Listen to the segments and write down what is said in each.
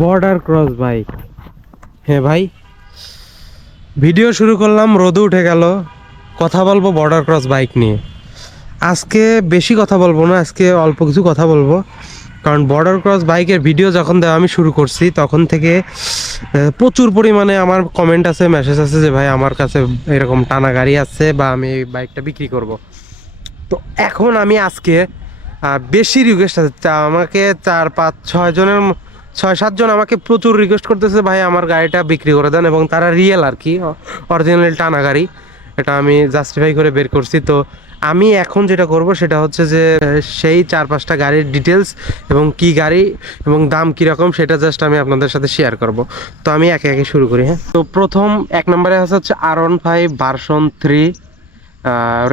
Border cross bike. হ্যাঁ ভাই, video শুরু করলাম, রোদে উঠে গেল। কথা বলব বর্ডার ক্রস বাইক নিয়ে। আজকে বেশি কথা বলব না, আজকে অল্প কিছু কথা বলব। কারণ বর্ডার ক্রস বাইকের ভিডিও যখন দেওয়া আমি শুরু করছি, তখন থেকে প্রচুর পরিমাণে আমার কমেন্ট আছে মেসেজ আছে যে, ভাই, আমার কাছে এরকম টানা গাড়ি আছে বা আমি এই বাইকটা বিক্রি করব। তো এখন আমি আজকে বেশি রিকোয়েস্ট আছে আমাকে চার, পাঁচ, ছয় জনের ছয় সাতজন আমাকে প্রচুর রিকোয়েস্ট করতেছে, ভাই, আমার গাড়িটা বিক্রি করে দেন। এবং তারা রিয়েল আর কি অরিজিনাল টানা গাড়ি। এটা আমি জাস্টিফাই করে বের করছি। তো আমি এখন যেটা করব, সেটা হচ্ছে যে, সেই চার, পাঁচটা গাড়ির ডিটেলস এবং কি গাড়ি এবং দাম কীরকম সেটা জাস্ট আমি আপনাদের সাথে শেয়ার করব। তো আমি একে একে শুরু করি হ্যাঁ? তো প্রথম এক নম্বরে আছে হচ্ছে R one five version three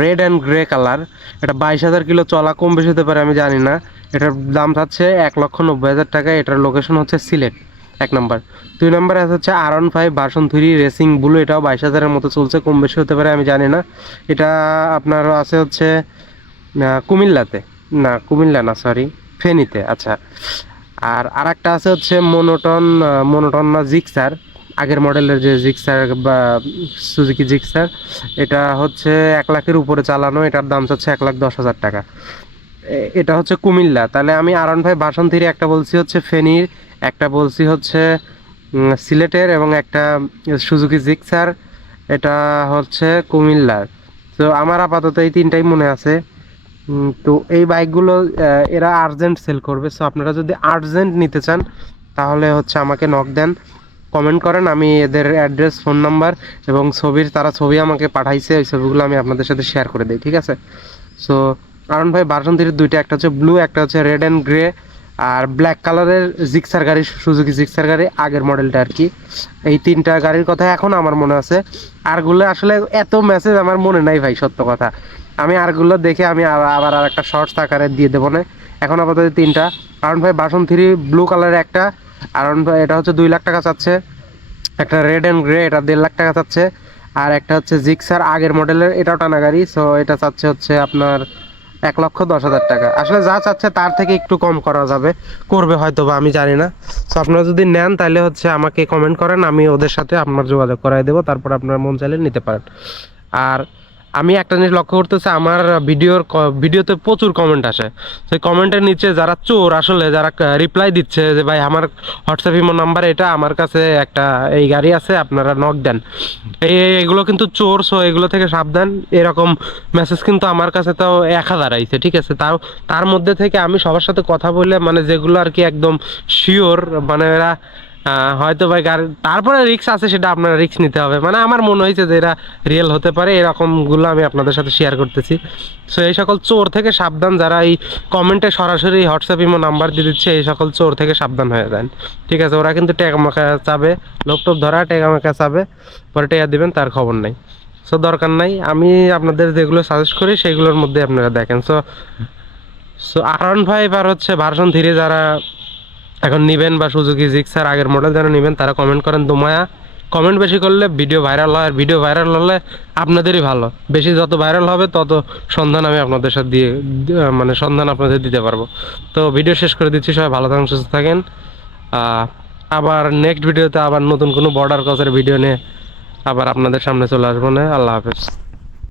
red and grey colour এটা বাইশ হাজার কিলো চলা, কম বেশি হতে পারে, আমি জানি না। এটার দাম থাকছে এক লক্ষ নব্বই হাজার টাকা, এটার লোকেশন হচ্ছে সিলেট, এক নাম্বার। দুই নম্বরে আছে হচ্ছে R one five version three racing blue এটাও বাইশ হাজারের মতো চলছে, কম বেশি হতে পারে, আমি জানি না। এটা আপনার আছে হচ্ছে কুমিল্লাতে। না, কুমিল্লা না সরি ফেনীতে আচ্ছা। আর আর একটা আছে হচ্ছে মনোটন মনোটন না জিক্সার আগের মডেলের যে জিক্সার বা সুজুকি জিক্সার এটা হচ্ছে এক লাখের উপরে চালানো, এটার দাম হচ্ছে এক লাখ দশ হাজার টাকা। এটা হচ্ছে কুমিল্লা। তাহলে আমি আর ভাই ভার্সন একটা বলছি হচ্ছে ফেনীর, একটা বলছি হচ্ছে সিলেটের এবং একটা সুজুকি জিক্সার, এটা হচ্ছে কুমিল্লার। তো আমার আপাতত এই তিনটাই মনে আছে। তো এই বাইকগুলো এরা আর্জেন্ট সেল করবে। সো আপনারা যদি আর্জেন্ট নিতে চান, তাহলে হচ্ছে আমাকে নক দেন। কমেন্ট করেন, আমি এদের অ্যাড্রেস, ফোন নাম্বার এবং ছবির, তারা ছবি আমাকে পাঠাইছে ওই ছবিগুলো আমি আপনাদের সাথে শেয়ার করে দিই, ঠিক আছে? সো কারণ ভাই ভার্সন থ্রির দুইটা, একটা হচ্ছে ব্লু একটা হচ্ছে রেড অ্যান্ড গ্রে আর ব্ল্যাক কালারের জিক্সার গাড়ি সুজুকি জিক্সার গাড়ি আগের মডেলটা আর কি। এই তিনটা গাড়ির কথা এখন আমার মনে আছে। আরগুলো আসলে এত মেসেজ আমার মনে নাই ভাই, সত্য কথা। আমি আরগুলো দেখে আমি আবার আর একটা শর্টস আকারে দিয়ে দেবো না। এখন আপাতত তিনটা। কারণ ভাই বাসন থ্রি ব্লু কালারের একটা, কারণ ভাই এটা হচ্ছে দুই লাখ টাকা চাচ্ছে। একটা রেড অ্যান্ড গ্রে এটা দেড় লাখ টাকা চাচ্ছে। আর একটা হচ্ছে জিক্সার আগের মডেলের এটাও টানা গাড়ি। সো এটা চাচ্ছে হচ্ছে আপনার এক লক্ষ দশ হাজার টাকা। আসলে যা চাচ্ছে তার থেকে একটু কম করা যাবে। করবে হয়তো বা আমি জানি না। সো আপনারা যদি নেন তাহলে হচ্ছে আমাকে কমেন্ট করেন, আমি ওদের সাথে আপনার যোগাযোগ করাই দেবো, তারপর আপনার মন চাইলে নিতে পারেন। আর আমি একটা জিনিস লক্ষ্য করতেছি, আমার ভিডিওর ভিডিওতে প্রচুর কমেন্ট আসে। সেই কমেন্টের নিচে যারা চোর, আসলে যারা রিপ্লাই দিচ্ছে যে, ভাই, আমার হোয়াটসঅ্যাপ ইমো নাম্বার এটা, আমার কাছে একটা, এই গাড়ি আছে, আপনারা নক দেন। এগুলো কিন্তু চোর সো এগুলো থেকে সাবধান। এরকম মেসেজ কিন্তু আমার কাছে তাও এক হাজার আইছে, ঠিক আছে? তাও, তার মধ্যে থেকে আমি সবার সাথে কথা বললে মানে যেগুলো আর কি একদম শিওর মানে এরা হয়তো ভাই গাড়ি তারপরে রিক্স আছে সেটা আপনারা রিক্স নিতে হবে। মানে আমার মনে হয়েছে যে এরা রিয়েল হতে পারে, এরকমগুলো আমি আপনাদের সাথে শেয়ার করতেছি। সো এই সকল চোর থেকে সাবধান যারা এই কমেন্টে সরাসরি হোয়াটসঅ্যাপ ইমো নাম্বার দিয়ে দিচ্ছে, এই সকল চোর থেকে সাবধান হয়ে যান। ঠিক আছে, ওরা কিন্তু টেকা মাখা চাবে লোকটোপ ধরা টেকা মাখা চাবে, পরে টেকা দিবেন, তার খবর নাই। সো দরকার নাই। আমি আপনাদের যেগুলো সাজেস্ট করি সেগুলোর মধ্যে আপনারা দেখেন। সো সো আর ফাইভ আর হচ্ছে ভার্সন থ্রি যারা এখন নিবেন বা সুজুকি জিক্সার আগের মডেল যারা নেবেন, তারা কমেন্ট করেন, দুমায়া। কমেন্ট বেশি করলে ভিডিও ভাইরাল হয়, আর ভিডিও ভাইরাল হলে আপনাদেরই ভালো। বেশি যত ভাইরাল হবে, তত সন্ধান আমি আপনাদের সাথে দিয়ে মানে সন্ধান আপনাদের দিতে পারব। তো ভিডিও শেষ করে দিচ্ছি, সবাই ভালো থাকেন, সুস্থ থাকেন। আবার নেক্সট ভিডিওতে আবার নতুন কোনো বর্ডার ক্রসের ভিডিও নিয়ে আবার আপনাদের সামনে চলে আসব না। আল্লাহ হাফেজ।